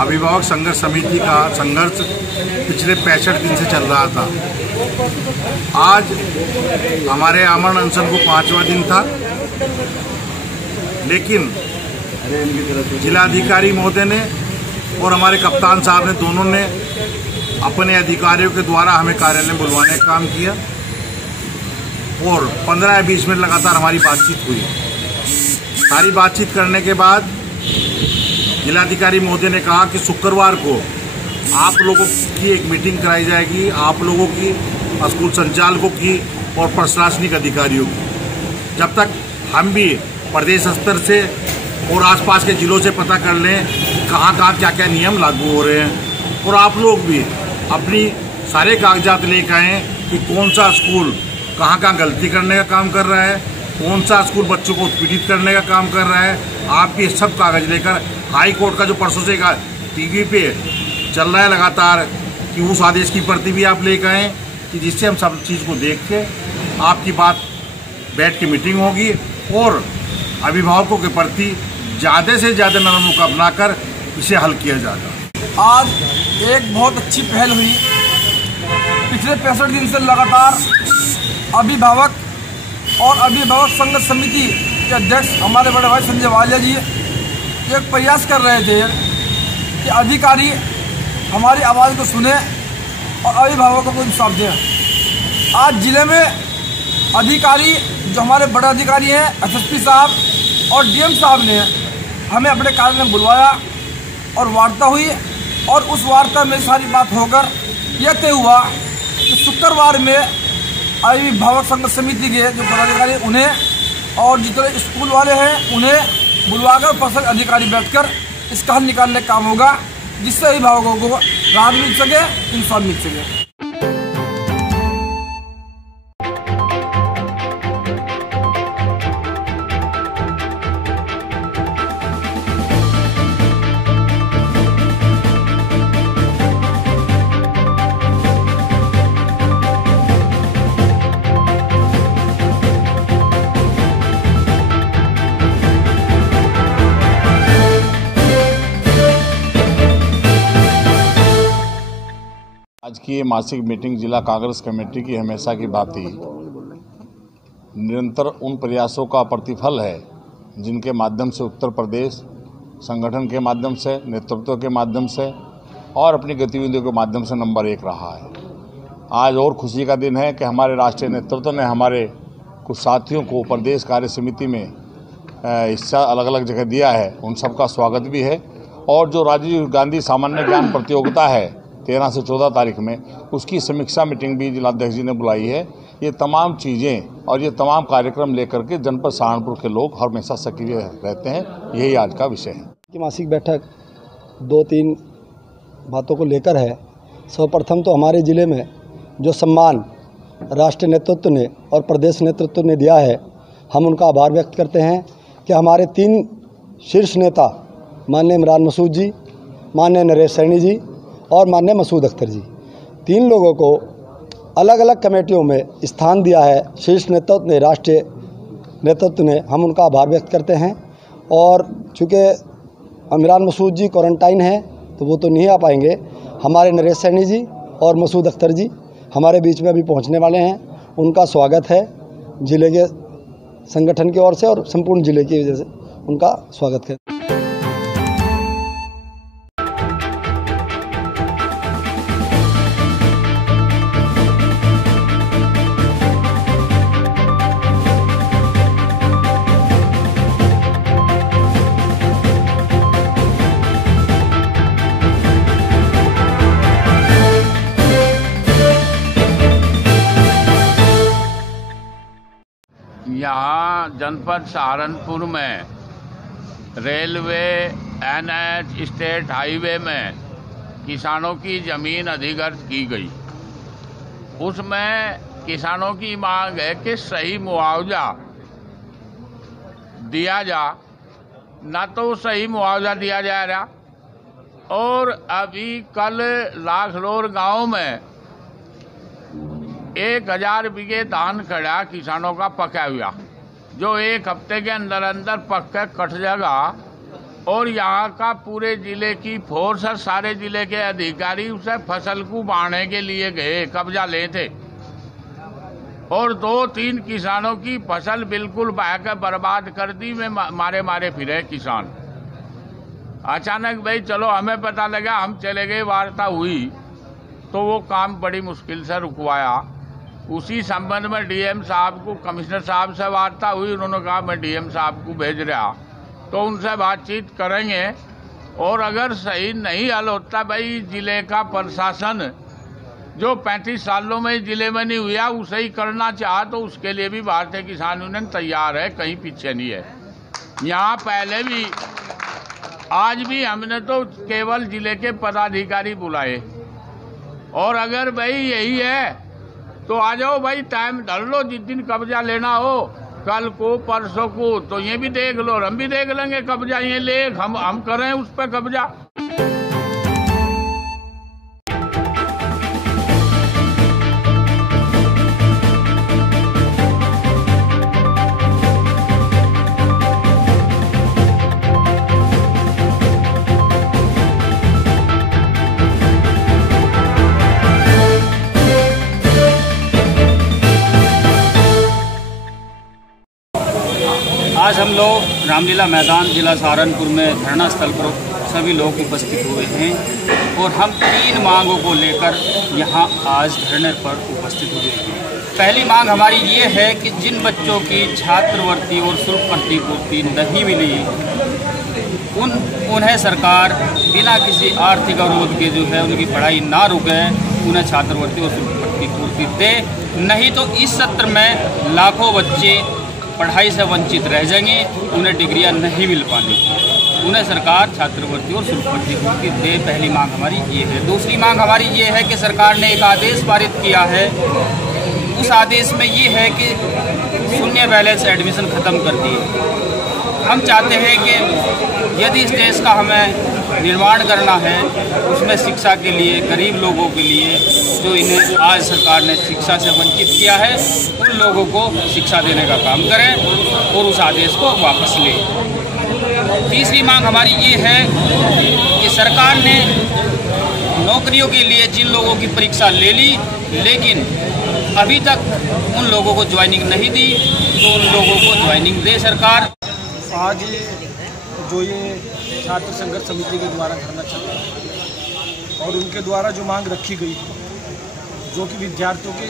अभिभावक संघर्ष समिति का संघर्ष पिछले 65 दिन से चल रहा था। आज हमारे आमरण अनशन को 5वां दिन था, लेकिन जिलाधिकारी महोदय ने और हमारे कप्तान साहब ने दोनों ने अपने अधिकारियों के द्वारा हमें कार्यालय में बुलवाने का काम किया और 15 या 20 मिनट लगातार हमारी बातचीत हुई। सारी बातचीत करने के बाद जिलाधिकारी महोदय ने कहा कि शुक्रवार को आप लोगों की एक मीटिंग कराई जाएगी, आप लोगों की, स्कूल संचालकों की और प्रशासनिक अधिकारियों की, जब तक हम भी प्रदेश स्तर से और आसपास के जिलों से पता कर लें कि कहाँ क्या क्या नियम लागू हो रहे हैं, और आप लोग भी अपनी सारे कागजात लेकर आएँ कि कौन सा स्कूल कहाँ गलती करने का काम कर रहा है, कौन सा स्कूल बच्चों को उत्पीड़ित करने का काम कर रहा है। आप ये सब कागज लेकर हाई कोर्ट का जो परसों से टीवी पे चल रहा है लगातार, कि उस आदेश की प्रति भी आप लेकर आएँ, कि जिससे हम सब चीज़ को देख के आपकी बात बैठ के मीटिंग होगी और अभिभावकों के प्रति ज़्यादा से ज़्यादा नरम रुख अपनाकर इसे हल किया जाएगा। आज एक बहुत अच्छी पहल हुई। पिछले 65 दिन से लगातार अभिभावक और अभिभावक संघर्ष समिति के अध्यक्ष हमारे बड़े भाई संजय वालिया जी एक प्रयास कर रहे थे कि अधिकारी हमारी आवाज़ को सुने और अभिभावकों को इंसाफ दें। आज जिले में अधिकारी जो हमारे बड़े अधिकारी हैं, एसएसपी साहब और डीएम साहब ने हमें अपने कार्यालय में बुलवाया और वार्ता हुई, और उस वार्ता में सारी बात होकर यह तय हुआ कि शुक्रवार में अभिभावक संघर्ष समिति के जो पदाधिकारी उन्हें और जितने स्कूल वाले हैं उन्हें बुलवाकर प्रशासनिक अधिकारी बैठकर इसका हल निकालने का काम होगा, जिससे अभिभावकों को राहत मिल सके, इंसाफ मिल सके। आज की ये मासिक मीटिंग जिला कांग्रेस कमेटी की हमेशा की भांति निरंतर उन प्रयासों का प्रतिफल है जिनके माध्यम से उत्तर प्रदेश संगठन के माध्यम से, नेतृत्व के माध्यम से और अपनी गतिविधियों के माध्यम से नंबर 1 रहा है। आज और खुशी का दिन है कि हमारे राष्ट्रीय नेतृत्व ने हमारे कुछ साथियों को प्रदेश कार्य समिति में हिस्सा अलग अलग जगह दिया है, उन सबका स्वागत भी है। और जो राजीव गांधी सामान्य ज्ञान प्रतियोगिता है 13 से 14 तारीख में, उसकी समीक्षा मीटिंग भी जिलाध्यक्ष जी ने बुलाई है। ये तमाम चीज़ें और ये तमाम कार्यक्रम लेकर के जनपद सहारनपुर के लोग हमेशा सक्रिय रहते हैं, यही आज का विषय है। कि मासिक बैठक 2-3 बातों को लेकर है। सर्वप्रथम तो हमारे ज़िले में जो सम्मान राष्ट्रीय नेतृत्व ने और प्रदेश नेतृत्व ने दिया है, हम उनका आभार व्यक्त करते हैं कि हमारे 3 शीर्ष नेता माननीय इमरान मसूद जी, माननीय नरेश सैनी जी और माननीय मसूद अख्तर जी, 3 लोगों को अलग अलग कमेटियों में स्थान दिया है शीर्ष नेतृत्व ने, राष्ट्रीय नेतृत्व ने। हम उनका आभार व्यक्त करते हैं। और चूँकि इमरान मसूद जी क्वारंटाइन हैं तो वो तो नहीं आ पाएंगे, हमारे नरेश सैनी जी और मसूद अख्तर जी हमारे बीच में अभी पहुंचने वाले हैं। उनका स्वागत है ज़िले के संगठन की ओर से और संपूर्ण ज़िले की वजह से उनका स्वागत है। यहाँ जनपद सहारनपुर में रेलवे, एनएच, स्टेट हाईवे में किसानों की ज़मीन अधिग्रहण की गई। उसमें किसानों की मांग है कि सही मुआवजा दिया जा, ना तो सही मुआवजा दिया जा रहा। और अभी कल लाखलोर गांव में 1000 बीघे धान खड़ा किसानों का पका हुआ, जो 1 हफ्ते के अंदर अंदर पक के कट जाएगा। और यहाँ का पूरे जिले की फोर्स और सारे जिले के अधिकारी उसे फसल को बांटने के लिए गए, कब्जा ले थे और 2-3 किसानों की फसल बिल्कुल बहाकर बर्बाद कर दी में मारे फिरे किसान। अचानक भाई चलो हमें पता लगा, हम चले गए, वार्ता हुई तो वो काम बड़ी मुश्किल से रुकवाया। उसी संबंध में डीएम साहब को, कमिश्नर साहब से वार्ता हुई, उन्होंने कहा मैं डीएम साहब को भेज रहा, तो उनसे बातचीत करेंगे और अगर सही नहीं हल होता भाई जिले का प्रशासन जो 35 सालों में जिले में नहीं हुआ उसे ही करना चाहा तो उसके लिए भी भारतीय किसान यूनियन तैयार है, कहीं पीछे नहीं है। यहाँ पहले भी आज भी हमने तो केवल जिले के पदाधिकारी बुलाए और अगर भाई यही है तो आ जाओ भाई, टाइम धर लो, जिस दिन कब्जा लेना हो कल को परसों को तो ये भी देख लो और हम भी देख लेंगे कब्जा, ये ले हम करें उस पर कब्जा। आज हम लोग रामलीला मैदान जिला सहारनपुर में धरना स्थल पर सभी लोग उपस्थित हुए हैं और हम 3 मांगों को लेकर यहाँ आज धरने पर उपस्थित हुए हैं। पहली मांग हमारी ये है कि जिन बच्चों की छात्रवृत्ति और शुल्क प्रतिपूर्ति नहीं मिली उन्हें सरकार बिना किसी आर्थिक अवरोध के जो है उनकी पढ़ाई ना रुके, उन्हें छात्रवृत्ति और शुल्क प्रतिपूर्ति दे, नहीं तो इस सत्र में लाखों बच्चे पढ़ाई से वंचित रह जाएंगे, उन्हें डिग्रियां नहीं मिल पानी, उन्हें सरकार छात्रवृत्ति और शुल्क प्रतिपूर्ति दे। पहली मांग हमारी ये है। दूसरी मांग हमारी ये है कि सरकार ने एक आदेश पारित किया है, उस आदेश में ये है कि शून्य बैलेंस एडमिशन ख़त्म कर दिए। हम चाहते हैं कि यदि इस देश का हमें निर्माण करना है उसमें शिक्षा के लिए, गरीब लोगों के लिए जो इन्हें आज सरकार ने शिक्षा से वंचित किया है, उन लोगों को शिक्षा देने का काम करें और उस आदेश को वापस लें। तीसरी मांग हमारी ये है कि सरकार ने नौकरियों के लिए जिन लोगों की परीक्षा ले ली लेकिन अभी तक उन लोगों को ज्वाइनिंग नहीं दी, तो उन लोगों को ज्वाइनिंग दे सरकार। आज जो ये छात्र संघर्ष समिति के द्वारा धरना चल रहा है और उनके द्वारा जो मांग रखी गई जो कि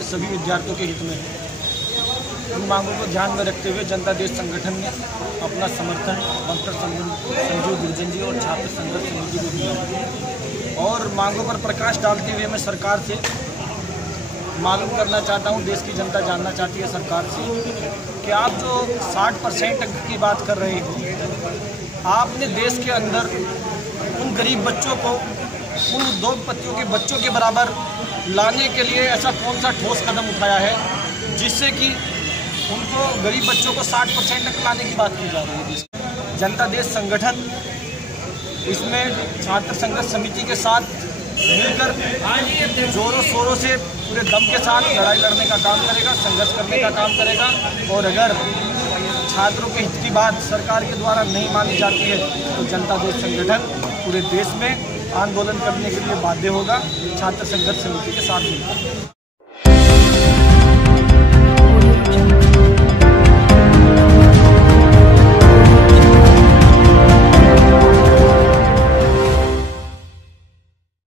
सभी विद्यार्थियों के हित में है, उन मांगों को ध्यान में रखते हुए जनता देश संगठन ने अपना समर्थन डॉक्टर संजीव गुर्जर जी और छात्र संघर्ष समिति को दिया है। और मांगों पर प्रकाश डालते हुए मैं सरकार से मालूम करना चाहता हूँ, देश की जनता जानना चाहती है सरकार से कि आप जो 60% अंक की बात कर रहे हो, आपने देश के अंदर उन गरीब बच्चों को उन उद्योगपतियों के बच्चों के बराबर लाने के लिए ऐसा कौन सा ठोस कदम उठाया है जिससे कि उनको गरीब बच्चों को 60% अंक लाने की बात की जा रही है। जनता देश संगठन इसमें छात्र संघर्ष समिति के साथ मिलकर जोरों शोरों से पूरे दम के साथ लड़ाई लड़ने का काम करेगा, संघर्ष करने का काम करेगा। और अगर छात्रों के हित की बात सरकार के द्वारा नहीं मानी जाती है तो जनता देश संगठन पूरे देश में आंदोलन करने के लिए बाध्य होगा छात्र संघर्ष समिति के साथ मिलकर।